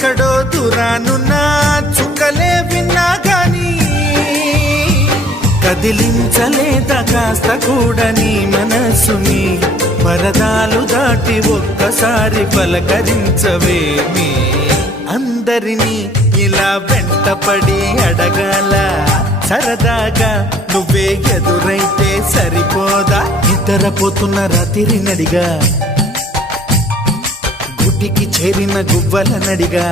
ఎక్కడో దూరానున్నా చుక్కలే విన్నా గాని కదిలించలేదా కాస్త కూడా నీ మనసుని పరదాలు దాటి ఒక్కసారి పలకరించవేమి అందరినీ ఇలా వెంటపడి అడగాల సరదాగా నువ్వే ఎదురైతే సరిపోదా నిద్రపోతున్న రాత్రి నడిగా గుడ్డికి చేరిన గువ్వల నడిగా